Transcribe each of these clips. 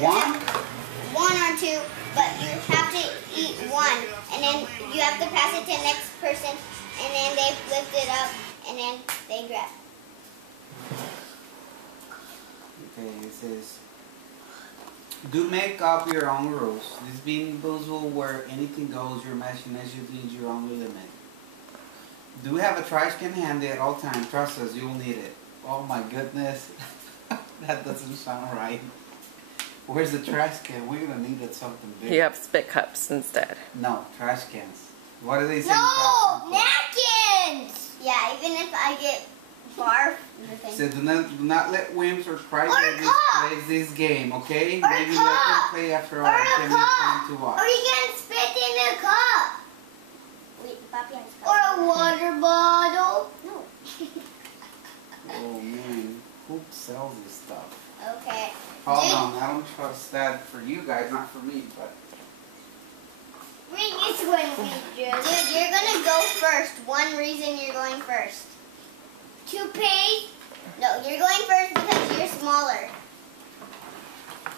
One? One or two, but you have to eat one, and then you have to pass it to the next person, and then they lift it up, and then they grab. Okay, it says, do make up your own rules. This being Boozle where anything goes, your imagination is your only limit. Do have a trash can handy at all times. Trust us, you'll need it. Oh my goodness. That doesn't sound right. Where's the trash can? We're gonna need it something big. You have spit cups instead. No, trash cans. What do they say? No, napkins. Yeah, even if I get barf. So do not let whims or crybabies play this game, okay? Or Maybe a let them cup. play after all. Or It a can be cup. fun to watch. Or you can spit in a cup. Wait, Papi has cup. Or a water bottle. No. Oh man, who sells this stuff? Okay. Hold on, I don't trust that for you guys, not for me, but. Bring this one, Dude, you're gonna go first. One reason you're going first. Toothpaste? No, you're going first because you're smaller.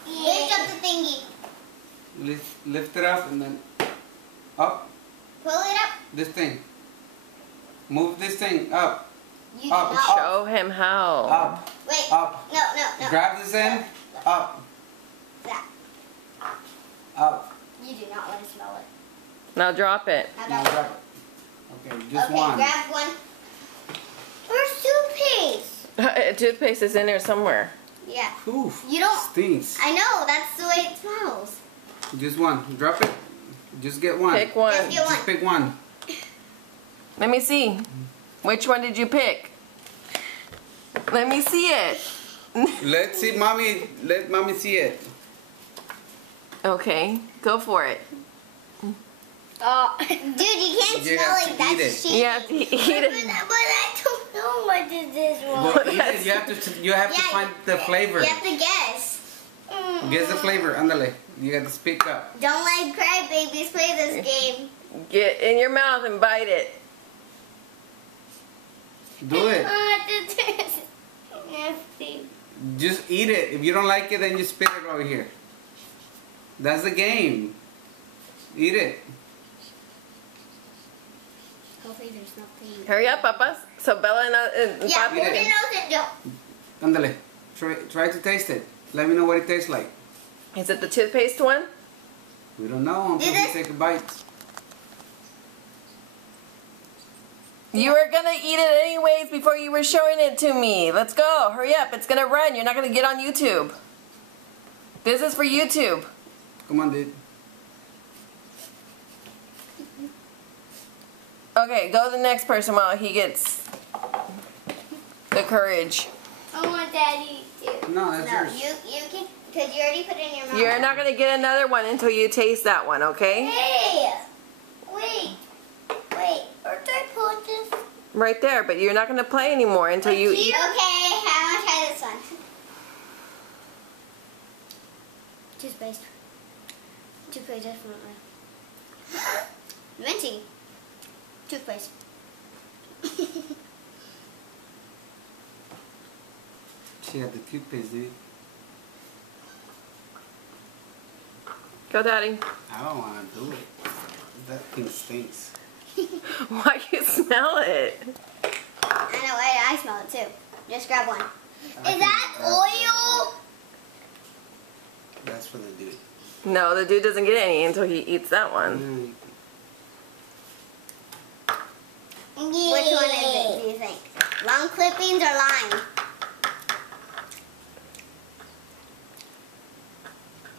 Lift up the thingy. Lift it up and then up. Pull it up. This thing. Move this thing up. You Up. do not. Show him how. Up. Wait. Up. No. Grab this end. Up. That. Up. You do not want to smell it. Now drop it. Now grab it. Okay, just okay, one. grab one. Where's toothpaste? Toothpaste is in there somewhere. Yeah. Oof. You don't. Stinks. I know. That's the way it smells. Just one. Drop it. Just get one. Pick one. Just get one. Just pick one. Let me see. Which one did you pick? Let me see it. Let's see, mommy. Let mommy see it. Okay, go for it. Oh, dude, you can't You smell have it. to eat That's it. shitty. You have to eat it. But I don't know what is this one. Well, eat it. You have to Yeah, find the flavor. You have to guess. Guess the flavor. Ándale. You got to speak up. Don't let crybabies play this game. Get in your mouth and bite it. Do it. Nasty. Just eat it. If you don't like it, then you spit it over here. That's the game. Eat it. Hopefully there's nothing. Hurry up, papas. So Bella and Yeah, Papi. put your nose and don't. Ándale. Try to taste it. Let me know what it tastes like. Is it the toothpaste one? We don't know until we take a bite. You were gonna eat it anyways before you were showing it to me. Let's go. Hurry up. It's gonna run. You're not gonna get on YouTube. This is for YouTube. Come on, dude. Okay, go to the next person while he gets the courage. I want Daddy too. No, that's yours. You can, because you already put it in your mouth. You're not gonna get another one until you taste that one, okay? Hey! Wait. Where do I put this? Right there, but you're not gonna play anymore until you eat. Okay, I'm gonna try this one. Toothpaste. Toothpaste, definitely. Minty. Toothpaste. She had the toothpaste, dude. Go, Daddy. I don't want to do it. That thing stinks. Why you smell it? I know, I smell it too. Just grab one. I Is that can grab oil? That's for the dude. No, the dude doesn't get any until he eats that one. Which one is it, do you think? Long clippings or lime?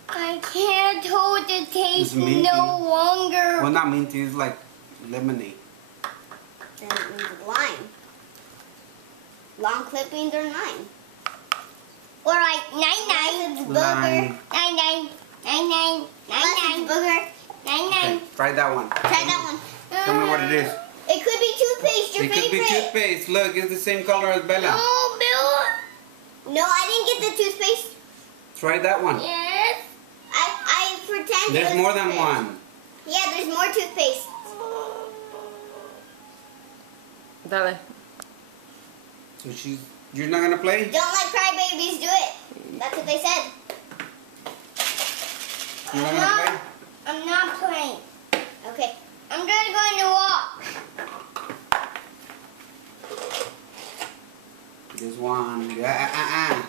I can't hold the taste It's minty. no longer. Well, not minty. It's like lemonade. Then it means lime. Long clippings or lime? Or like 99 booger. Lime. 99. Booger. 99. Okay, try that one. Try that one. Tell me what it is. It could be toothpaste, your It favorite. could be toothpaste. Look, it's the same color as Bella. Oh, Bill. No, I didn't get the toothpaste. Try that one. Yes. I pretend. There's it was more than toothpaste. one. Yeah, there's more toothpaste. Dale. So you're not gonna play? Don't let crybabies do it. That's what they said. You wanna play? I'm not playing. Okay. I'm just going to walk. This one. Yeah.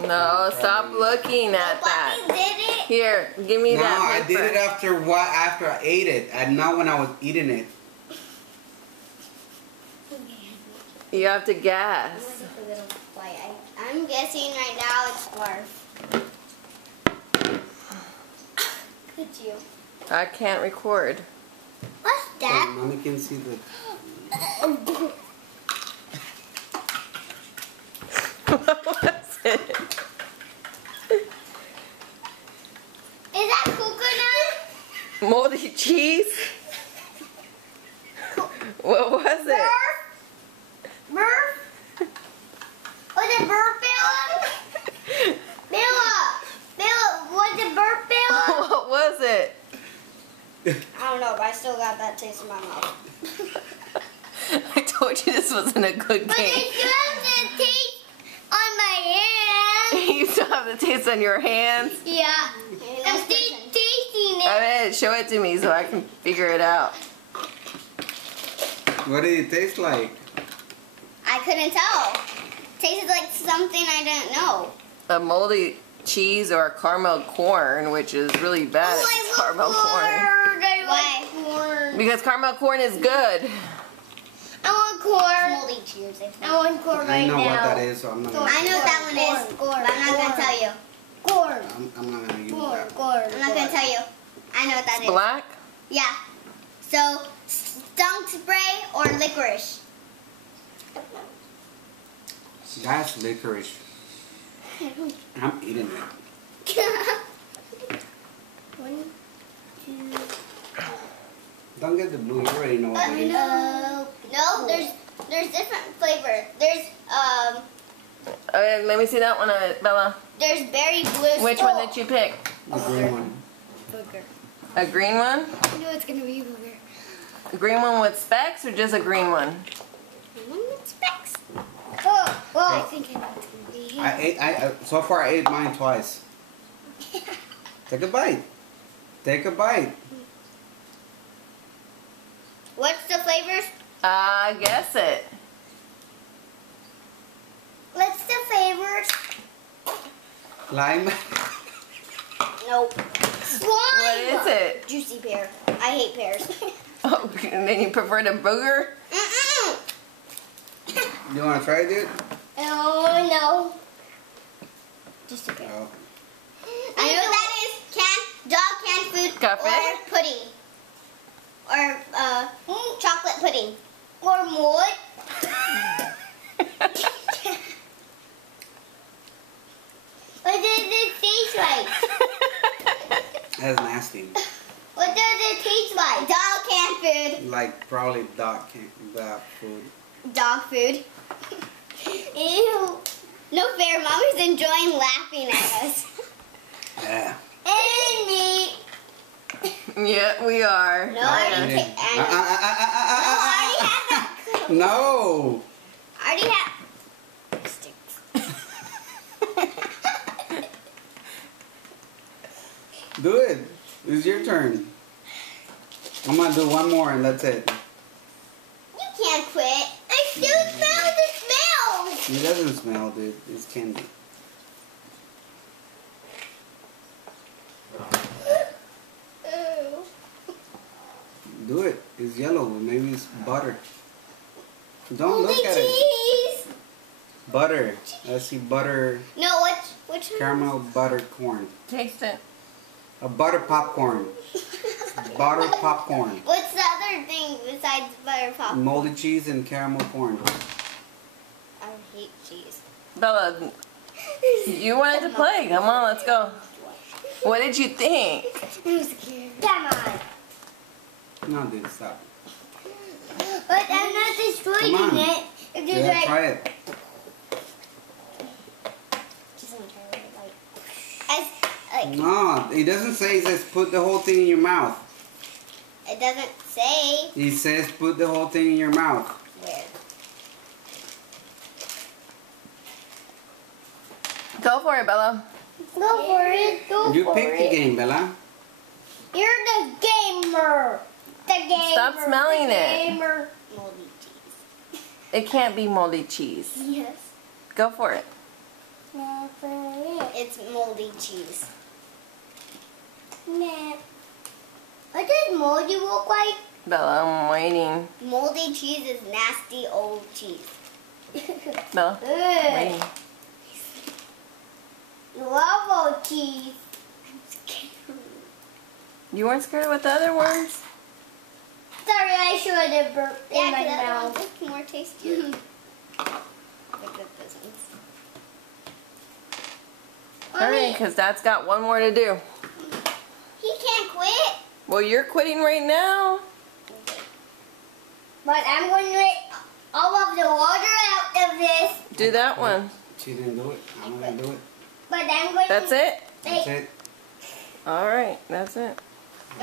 No, stop looking at that. Nobody did it. Here, give me No, that I paper. did it after what? After I ate it, and not when I was eating it. You have to guess. I'm guessing right now it's barf. Could you? I can't record. What's So that? Mommy can see the. What was it? Is that coconut? Moldy cheese? What was it? Burf? Burf? Was it burf, Bella? Bella, was it burf, Bella? What was it? I don't know, but I still got that taste in my mouth. I told you this wasn't a good But game. it still has the taste on my hand. You still have the taste on your hands? Yeah. I'm still tasting it. I mean, show it to me so I can figure it out. What did it taste like? I couldn't tell. Tasted like something I didn't know. A moldy cheese or caramel corn, which is really bad. if it's caramel corn. Why? Corn. Because caramel corn is good. I want corn. Moldy cheers. I want corn I right know now. what that is, so I'm not. Gonna I know what that one is, but I'm not gonna tell you. Corn. I'm not gonna use that. Corn. I'm not gonna tell you. I know what that is. Black? Yeah. So, skunk spray or licorice? That's licorice. I'm eating it. 1, 2. Don't get the blue. You already know what it is. No, there's different flavor. There's Okay, let me see that one, Bella. there's berry blue. Which one did you pick? The green one. Booger. A green one? I know it's gonna be booger. A green one with specks or just a green one? One with specs. Oh, well, I Okay. think I know it's gonna be. So far I ate mine twice. Take a bite. Take a bite. What's the flavors? Guess it. What's the flavors? Lime. Nope. Slime. What is it? Juicy pear. I hate pears. Oh, and then you prefer the booger? Mm-mm. You wanna try it, dude? Oh no. Juicy pear. Oh. I know what that is. Dog canned food Cafe? or pudding. Or chocolate pudding. Or what? What does it taste like? That's nasty. What does it taste like? Dog canned food. Like probably dog food. Dog food. Ew. No fair. Mommy's enjoying laughing at us. Yeah. And me. Yeah, we are. No, I already Yeah. ta- I already had that. No. I already had. Sticks. Do it. It's your turn. I'm gonna do one more and that's it. You can't quit. I still smell the smell. It doesn't smell, dude. It's candy. Ew. Do it. It's yellow. Maybe it's butter. Don't look Moldy at it. cheese. Butter. I see butter. No, which one? Caramel butter corn. Taste it. A butter popcorn. Butter popcorn. What's the other thing besides butter pop? Moldy cheese and caramel corn. I hate cheese. Bella, you wanted to play. Come on, let's go. What did you think? I'm scared. Come on. No, dude, stop. But I'm not destroying Come on. it. It's just Yeah, like. try it. Just gonna try it like. No, it doesn't say. It says put the whole thing in your mouth. It doesn't say It says put the whole thing in your mouth. where. Go for it, Bella. Go for it. Go You for pick the it. game, Bella. You're the gamer. The gamer. Stop smelling the it. Gamer. Moldy cheese. It can't be moldy cheese. Yes. Go for it. It's moldy cheese. Nah. What does moldy look like? Bella, I'm waiting. Moldy cheese is nasty old cheese. Bella, Ugh. waiting. You love old cheese. I'm scared. You weren't scared of what the other ones? Sorry, I should have burped in my that mouth. one's just more tastier. Look at this one. Hurry, because Dad's got one more to do. He can't quit. Well, you're quitting right now. But I'm going to let all of the water out of this. Do that one. She didn't do it. I'm gonna do it. But I'm going That's to... it? That's it. All right, that's it.